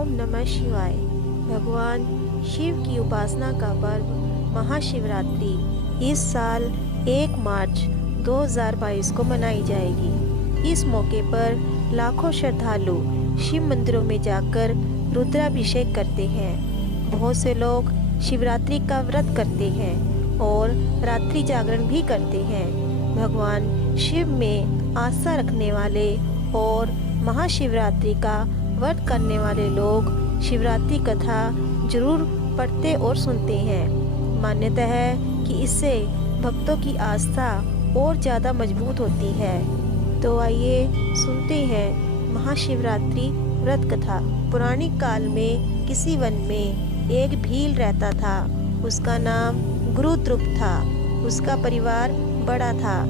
ओम नमः शिवाय। भगवान शिव की उपासना का पर्व महाशिवरात्रि इस साल 1 मार्च 2022 को मनाई जाएगी। इस मौके पर लाखों श्रद्धालु शिव मंदिरों में जाकर रुद्राभिषेक करते हैं। बहुत से लोग शिवरात्रि का व्रत करते हैं और रात्रि जागरण भी करते हैं। भगवान शिव में आस्था रखने वाले और महाशिवरात्रि का व्रत करने वाले लोग शिवरात्रि कथा जरूर पढ़ते और सुनते हैं। मान्यता है कि इससे भक्तों की आस्था और ज़्यादा मजबूत होती है। तो आइए सुनते हैं महाशिवरात्रि व्रत कथा। पुरानी काल में किसी वन में एक भील रहता था। उसका नाम गुरुद्रुप था। उसका परिवार बड़ा था।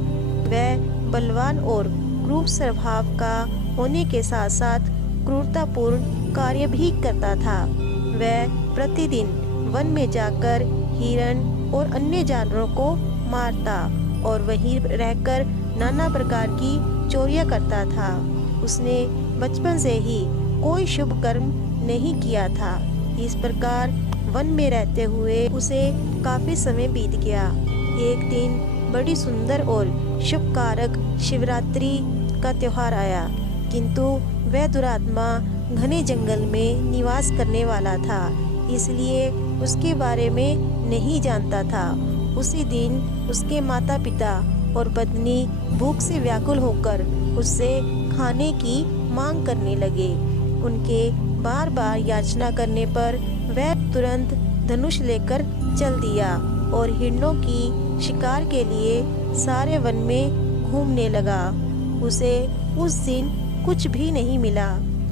वह बलवान और क्रूर स्वभाव का होने के साथ साथ क्रूरतापूर्ण कार्य भी करता था। वह प्रतिदिन वन में जाकर हिरण और अन्य जानवरों को मारता और वहीं रहकर नाना प्रकार की चोरियां करता था। उसने बचपन से ही कोई शुभ कर्म नहीं किया था। इस प्रकार वन में रहते हुए उसे काफी समय बीत गया। एक दिन बड़ी सुंदर और शुभ कारक शिवरात्रि का त्योहार आया, किंतु वह दुरात्मा घने जंगल में निवास करने वाला था, इसलिए उसके बारे में नहीं जानता था। उसी दिन उसके माता पिता और पत्नी भूख से व्याकुल होकर उससे खाने की मांग करने लगे। उनके बार बार याचना करने पर वह तुरंत धनुष लेकर चल दिया और हिरणों की शिकार के लिए सारे वन में घूमने लगा। उसे उस दिन कुछ भी नहीं मिला।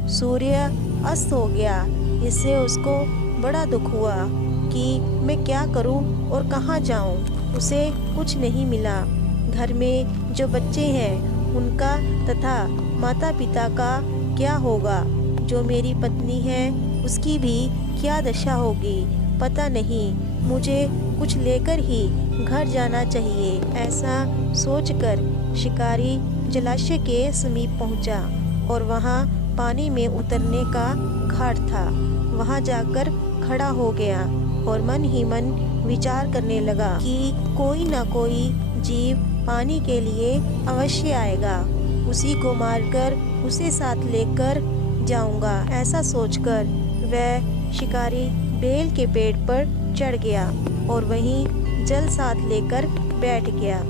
सूर्य अस्त हो गया। इससे उसको बड़ा दुख हुआ कि मैं क्या करूं और कहां जाऊं। उसे कुछ नहीं मिला। घर में जो बच्चे हैं उनका तथा माता पिता का क्या होगा। जो मेरी पत्नी है उसकी भी क्या दशा होगी पता नहीं। मुझे कुछ लेकर ही घर जाना चाहिए। ऐसा सोचकर शिकारी जलाशय के समीप पहुंचा और वहां पानी में उतरने का घाट था। वहां जाकर खड़ा हो गया और मन ही मन विचार करने लगा कि कोई ना कोई जीव पानी के लिए अवश्य आएगा। उसी को मारकर उसे साथ लेकर जाऊंगा। ऐसा सोचकर वह शिकारी बेल के पेड़ पर चढ़ गया और वहीं जल साथ लेकर बैठ गया।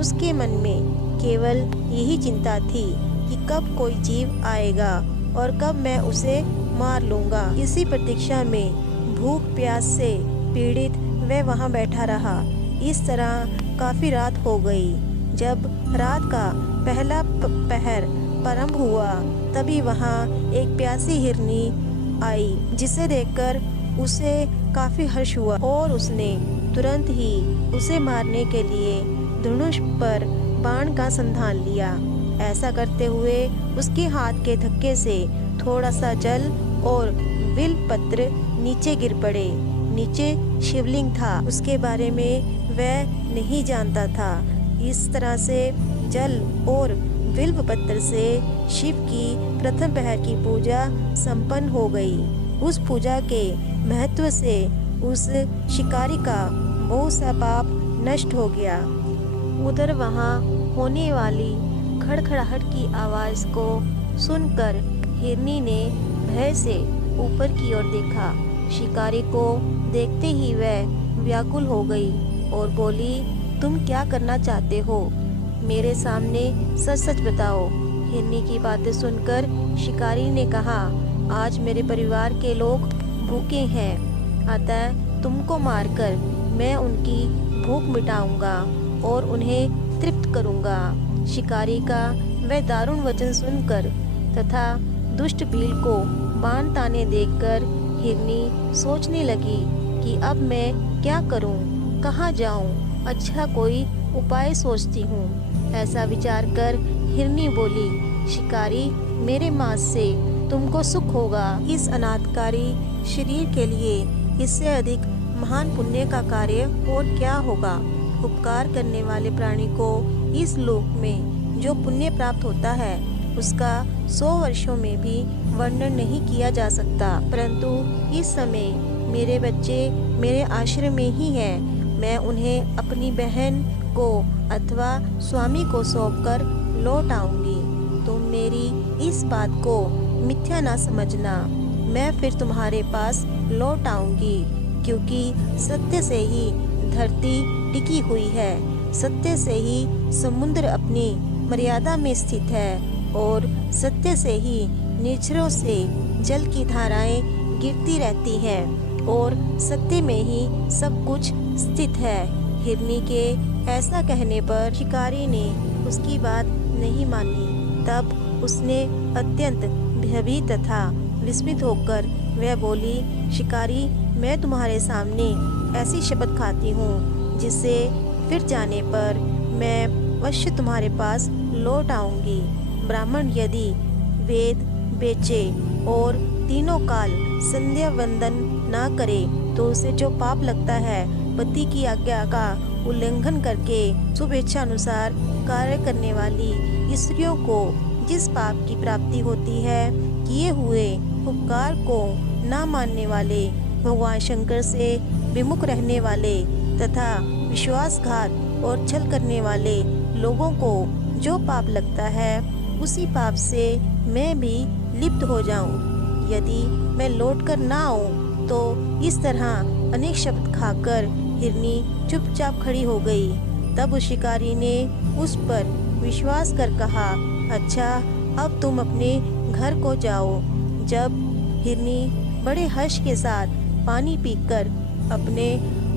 उसके मन में केवल यही चिंता थी कि कब कोई जीव आएगा और कब मैं उसे मार लूंगा। इसी प्रतीक्षा में भूख प्यास से पीड़ित वह वहां बैठा रहा। इस तरह काफी रात हो गई। जब रात का पहला पहर प्रारंभ हुआ तभी वहां एक प्यासी हिरनी आई, जिसे देखकर उसे काफी हर्ष हुआ और उसने तुरंत ही उसे मारने के लिए धनुष पर बाण का संधान लिया। ऐसा करते हुए उसके हाथ के धक्के से थोड़ा सा जल और बिल पत्र नीचे गिर पड़े। नीचे शिवलिंग था, उसके बारे में वह नहीं जानता था। इस तरह से जल और बिल्व पत्र से शिव की प्रथम पहर की पूजा संपन्न हो गई। उस पूजा के महत्व से उस शिकारी का बहुत सा पाप नष्ट हो गया। उधर वहां होने वाली खड़खड़ाहट की आवाज को सुनकर हिरनी ने भय से ऊपर की ओर देखा। शिकारी को देखते ही वह व्याकुल हो गई और बोली, तुम क्या करना चाहते हो? मेरे सामने सच सच बताओ। हिरनी की बातें सुनकर शिकारी ने कहा, आज मेरे परिवार के लोग भूखे हैं, अतः तुमको मारकर मैं उनकी भूख मिटाऊंगा और उन्हें तृप्त करूंगा। शिकारी का वह दारुण वचन सुनकर तथा दुष्ट भील को बाण ताने देखकर हिरनी सोचने लगी कि अब मैं क्या करूं, कहां जाऊं। अच्छा कोई उपाय सोचती हूं। ऐसा विचार कर हिरनी बोली, शिकारी मेरे मांस से तुमको सुख होगा। इस अनाथकारी शरीर के लिए इससे अधिक महान पुण्य का कार्य और क्या होगा। उपकार करने वाले प्राणी को इस लोक में जो पुण्य प्राप्त होता है उसका 100 वर्षों में भी वर्णन नहीं किया जा सकता। परंतु इस समय मेरे बच्चे मेरे आश्रम में ही हैं। मैं उन्हें अपनी बहन को अथवा स्वामी को सौंपकर लौट आऊंगी। तुम मेरी इस बात को मिथ्या ना समझना। मैं फिर तुम्हारे पास लौट आऊंगी, क्योंकि सत्य से ही धरती टिकी हुई है, सत्य से ही समुद्र अपनी मर्यादा में स्थित है और सत्य से ही निचरों से जल की धाराएं गिरती रहती हैं और सत्य में ही सब कुछ स्थित है। हिरनी के ऐसा कहने पर शिकारी ने उसकी बात नहीं मानी। तब उसने अत्यंत भयभीत तथा विस्मित होकर वह बोली, शिकारी, मैं तुम्हारे सामने ऐसी शपथ खाती हूँ जिससे फिर जाने पर मैं अवश्य तुम्हारे पास लौट आऊंगी। ब्राह्मण यदि वेद बेचे और तीनों काल संध्या वंदन ना करे तो उसे जो पाप लगता है, पति की आज्ञा का उल्लंघन करके शुभेच्छा अनुसार कार्य करने वाली स्त्रियों को जिस पाप की प्राप्ति होती है, किए हुए उपकार को ना मानने वाले, भगवान शंकर से विमुख रहने वाले तथा विश्वासघात और छल करने वाले लोगों को जो पाप लगता है, उसी पाप से मैं भी लिप्त हो जाऊं। यदि मैं लौटकर ना आऊं तो इस तरह अनेक शब्द खाकर हिरनी चुपचाप खड़ी हो गई। तब उस शिकारी ने उस पर विश्वास कर कहा, अच्छा, अब तुम अपने घर को जाओ। जब हिरनी बड़े हर्ष के साथ पानी पीकर अपने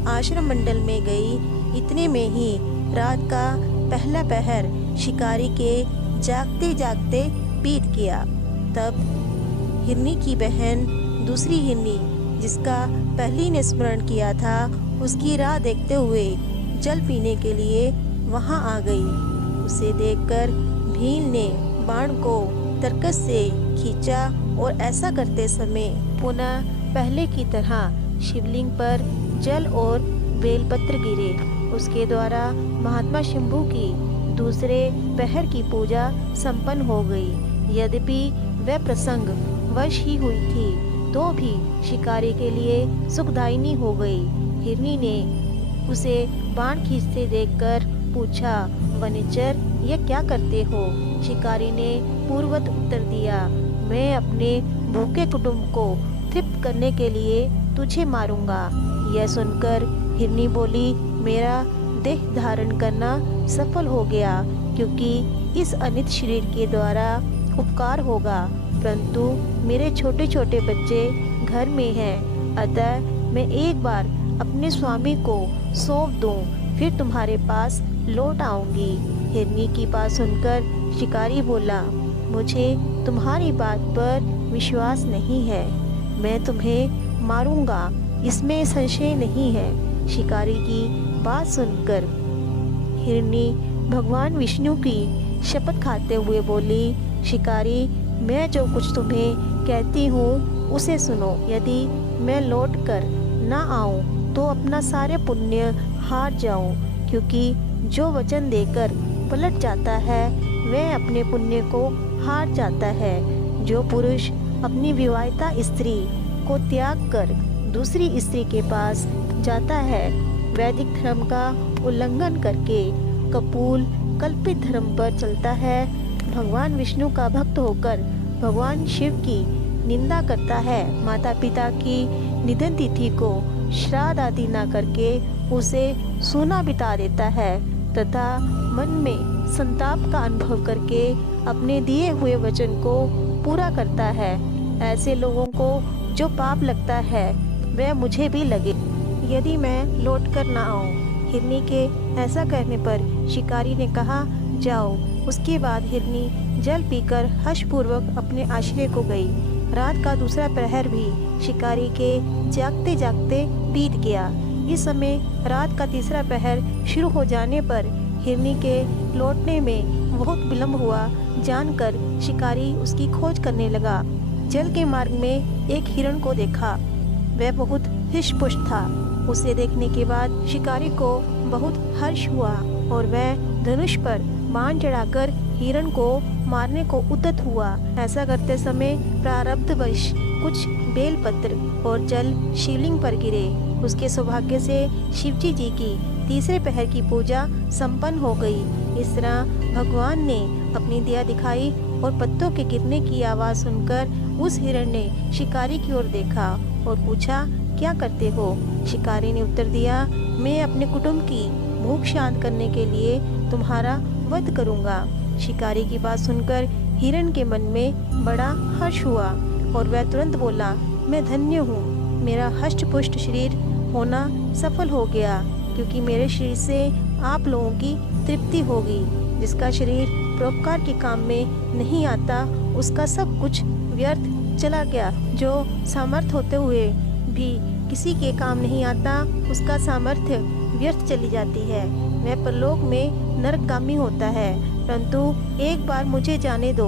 आश्रम मंडल में गई, इतने में ही रात का पहला पहर शिकारी के जागते जागते बीत गया। तब हिरनी की बहन दूसरी हिरनी, जिसका पहली ने स्मरण किया था, उसकी राह देखते हुए जल पीने के लिए वहां आ गई। उसे देखकर भील ने बाण को तरकस से खींचा और ऐसा करते समय पुनः पहले की तरह शिवलिंग पर जल और बेलपत्र गिरे। उसके द्वारा महात्मा शंभू की दूसरे पहर की पूजा संपन्न हो गई। यद्यपि वह प्रसंग वश ही हुई थी, तो भी शिकारी के लिए सुखदायिनी हो गई। हिरनी ने उसे बाण खींचते देखकर पूछा, वनिचर, यह क्या करते हो? शिकारी ने पूर्ववत उत्तर दिया, मैं अपने भूखे कुटुंब को तृप्त करने के लिए तुझे मारूंगा। यह सुनकर हिरनी बोली, मेरा देह धारण करना सफल हो गया, क्योंकि इस अनित शरीर के द्वारा उपकार होगा, परंतु मेरे छोटे छोटे बच्चे घर में हैं, अतः मैं एक बार अपने स्वामी को सौंप दूं, फिर तुम्हारे पास लौट आऊंगी। हिरनी की बात सुनकर शिकारी बोला, मुझे तुम्हारी बात पर विश्वास नहीं है, मैं तुम्हें मारूंगा, इसमें संशय नहीं है। शिकारी की बात सुनकर हिरनी भगवान विष्णु की शपथ खाते हुए बोली, शिकारी, मैं जो कुछ तुम्हें कहती हूँ उसे सुनो। यदि मैं लौट कर ना आऊँ तो अपना सारे पुण्य हार जाऊँ, क्योंकि जो वचन देकर पलट जाता है वह अपने पुण्य को हार जाता है। जो पुरुष अपनी विवाहिता स्त्री को त्याग कर दूसरी स्त्री के पास जाता है, वैदिक धर्म का उल्लंघन करके कपूल कल्पित धर्म पर चलता है, भगवान विष्णु का भक्त होकर भगवान शिव की निंदा करता है, माता पिता की निधन तिथि को श्राद्ध आदि न करके उसे सूना बिता देता है तथा मन में संताप का अनुभव करके अपने दिए हुए वचन को पूरा करता है। ऐसे लोगों को जो पाप लगता है वह मुझे भी लगे, यदि मैं लौट कर ना आऊँ। हिरनी के ऐसा कहने पर शिकारी ने कहा, जाओ। उसके बाद हिरनी जल पीकर हर्षपूर्वक अपने आश्रय को गई। रात का दूसरा प्रहर भी शिकारी के जागते जागते बीत गया। इस समय रात का तीसरा पहर शुरू हो जाने पर हिरनी के लौटने में बहुत विलंब हुआ जानकर शिकारी उसकी खोज करने लगा। जल के मार्ग में एक हिरण को देखा, वह बहुत हृष्ट-पुष्ट था। उसे देखने के बाद शिकारी को बहुत हर्ष हुआ और वह धनुष पर बाण चढ़ाकर हिरण को मारने को उद्यत हुआ। ऐसा करते समय प्रारब्धवश कुछ बेलपत्र और जल शिवलिंग पर गिरे। उसके सौभाग्य से शिवजी जी की तीसरे पहर की पूजा संपन्न हो गई। इस तरह भगवान ने अपनी दया दिखाई और पत्तों के गिरने की आवाज़ सुनकर उस हिरण ने शिकारी की ओर देखा और पूछा, क्या करते हो? शिकारी ने उत्तर दिया, मैं अपने कुटुंब की भूख शांत करने के लिए तुम्हारा वध करूंगा। शिकारी की बात सुनकर हिरण के मन में बड़ा हर्ष हुआ और वह तुरंत बोला, मैं धन्य हूँ, मेरा हष्ट-पुष्ट शरीर होना सफल हो गया, क्योंकि मेरे शरीर से आप लोगों की तृप्ति होगी। जिसका शरीर परोपकार के काम में नहीं आता, उसका सब कुछ व्यर्थ चला गया। जो सामर्थ्य होते हुए भी किसी के काम नहीं आता, उसका सामर्थ्य व्यर्थ चली जाती है। वह परलोक में नरकगामी होता है। परंतु एक बार मुझे जाने दो,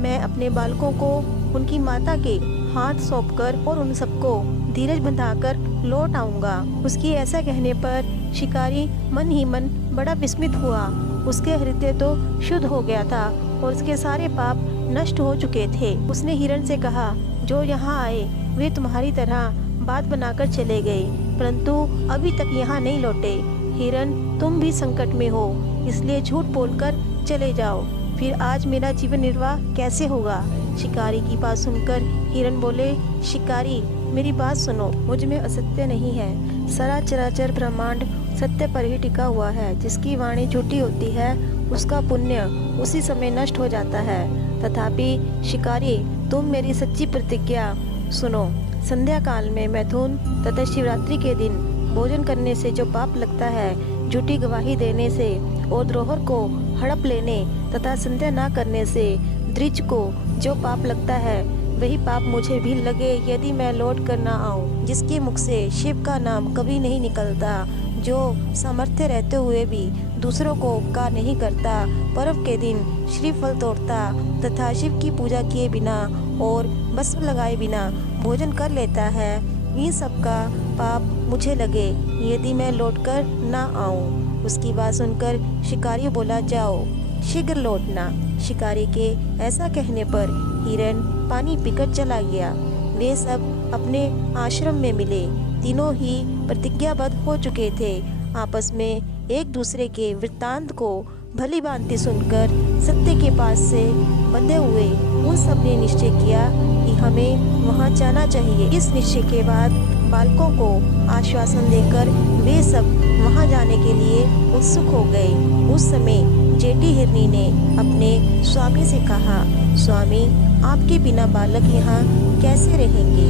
मैं अपने बालकों को उनकी माता के हाथ सौंपकर और उन सबको धीरज बंधाकर लौट आऊंगा। उसकी ऐसा कहने पर शिकारी मन ही मन बड़ा विस्मित हुआ। उसके हृदय तो शुद्ध हो गया था और उसके सारे पाप नष्ट हो चुके थे। उसने हिरण से कहा, जो यहाँ आए वे तुम्हारी तरह बात बनाकर चले गए, परंतु अभी तक यहाँ नहीं लौटे। हिरण, तुम भी संकट में हो, इसलिए झूठ बोलकर चले जाओ, फिर आज मेरा जीवन निर्वाह कैसे होगा? शिकारी की बात सुनकर हिरण बोले, शिकारी मेरी बात सुनो, मुझ में असत्य नहीं है। सारा चराचर ब्रह्मांड सत्य पर ही टिका हुआ है। जिसकी वाणी झूठी होती है, उसका पुण्य उसी समय नष्ट हो जाता है। तथापि शिकारी, तुम मेरी सच्ची प्रतिज्ञा सुनो। संध्या काल में मैथुन तथा शिवरात्रि के दिन भोजन करने से जो पाप लगता है, झूठी गवाही देने से और द्रोहर को हड़प लेने तथा संध्या न करने से द्विज को जो पाप लगता है, वही पाप मुझे भी लगे यदि मैं लौट कर न आऊं। जिसके मुख से शिव का नाम कभी नहीं निकलता, जो सामर्थ्य रहते हुए भी दूसरों को उपकार नहीं करता, पर्व के दिन श्रीफल तोड़ता तथा शिव की पूजा किए बिना और भस्म लगाए बिना भोजन कर लेता है, इन सब का पाप मुझे लगे यदि मैं लौटकर ना आऊं। उसकी बात सुनकर शिकारी बोला, जाओ शीघ्र लौटना। शिकारी के ऐसा कहने पर हिरण पानी पीकर चला गया। वे सब अपने आश्रम में मिले। तीनों ही प्रतिज्ञाबद्ध हो चुके थे। आपस में एक दूसरे के वृत्तांत को भली भांति सुनकर सत्य के पास से बंधे हुए उन सब ने निश्चय किया कि हमें वहां जाना चाहिए। इस निश्चय के बाद बालकों को आश्वासन देकर वे सब वहां जाने के लिए उत्सुक हो गए। उस समय जेठी हिरनी ने अपने स्वामी से कहा, स्वामी, आपके बिना बालक यहाँ कैसे रहेंगे?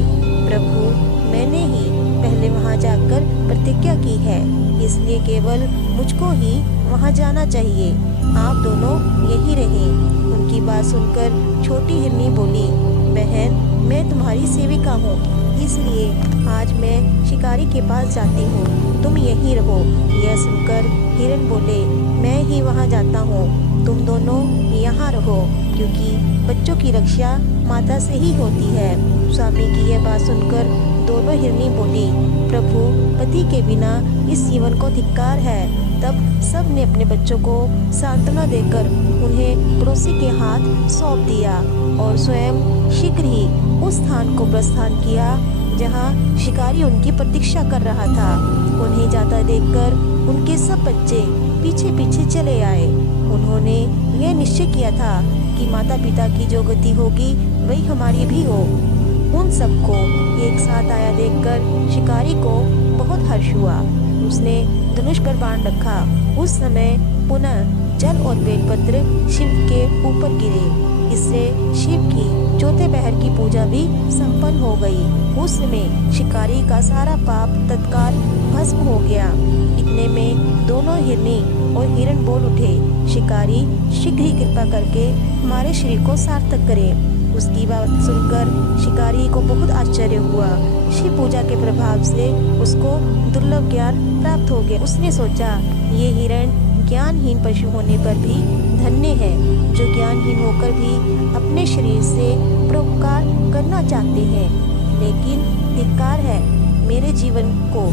प्रभु, मैंने ही पहले वहाँ जाकर प्रतिज्ञा की है, इसलिए केवल मुझको ही वहाँ जाना चाहिए। आप दोनों यही रहें। उनकी बात सुनकर छोटी हिरनी बोली, बहन, मैं तुम्हारी सेविका हूँ, इसलिए आज मैं शिकारी के पास जाती हूँ, तुम यहीं रहो। यह सुनकर हिरण बोले, मैं ही वहाँ जाता हूँ, तुम दोनों यहाँ रहो, क्योंकि बच्चों की रक्षा माता से ही होती है। स्वामी की यह बात सुनकर दोनों हिरनी बोली, प्रभु, पति के बिना इस जीवन को धिक्कार है। तब सब ने अपने बच्चों को सांत्वना देकर उन्हें पड़ोसी के हाथ सौंप दिया और स्वयं शीघ्र ही उस स्थान को प्रस्थान किया जहाँ शिकारी उनकी प्रतीक्षा कर रहा था। उन्हें जाता देखकर उनके सब बच्चे पीछे पीछे चले आए। उन्होंने यह निश्चय किया था कि माता पिता की जो गति होगी वही हमारी भी हो। उन सबको एक साथ आया देखकर शिकारी को बहुत हर्ष हुआ। उसने धनुष पर बाण रखा। उस समय पुनः जल और बेलपत्र शिव के ऊपर गिरे। इससे शिव की चौथे पहर की पूजा भी संपन्न हो गई। उस समय शिकारी का सारा पाप तत्काल भस्म हो गया। इतने में दोनों हिरनी और हिरण बोल उठे, शिकारी, शीघ्र ही कृपा करके हमारे शरीर को सार्थक करे। उसकी बात सुनकर शिकारी को बहुत आश्चर्य हुआ। शिव पूजा के प्रभाव से उसको दुर्लभ ज्ञान प्राप्त हो गया। उसने सोचा, ये हिरण ज्ञानहीन पशु होने पर भी धन्य है, जो ज्ञानहीन होकर भी अपने शरीर से परोपकार करना चाहते हैं। लेकिन धिक्कार है मेरे जीवन को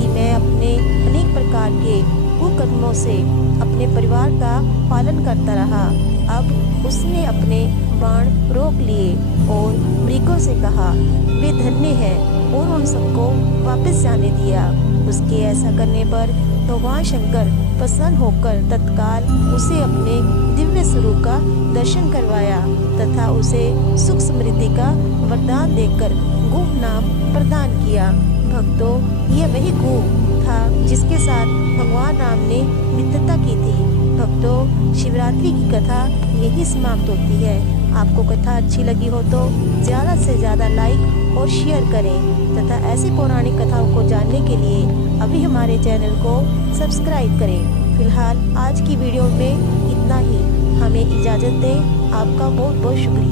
कि मैं अपने अनेक प्रकार के कुकर्मों से अपने परिवार का पालन करता रहा। अब उसने अपने बाण रोक लिए और मृगों से कहा, वे धन्य हैं, और उन सबको वापस जाने दिया। उसके ऐसा करने पर भगवान शंकर प्रसन्न होकर तत्काल उसे अपने दिव्य स्वरूप का दर्शन करवाया तथा उसे सुख समृद्धि का वरदान देकर गुह नाम प्रदान किया। भक्तों, यह वही गुह था जिसके साथ भगवान राम ने मित्रता की थी। भक्तों, शिवरात्रि की कथा यही समाप्त होती है। आपको कथा अच्छी लगी हो तो ज़्यादा से ज़्यादा लाइक और शेयर करें तथा ऐसी पौराणिक कथाओं को जानने के लिए अभी हमारे चैनल को सब्सक्राइब करें। फिलहाल आज की वीडियो में इतना ही। हमें इजाज़त दें। आपका बहुत बहुत शुक्रिया।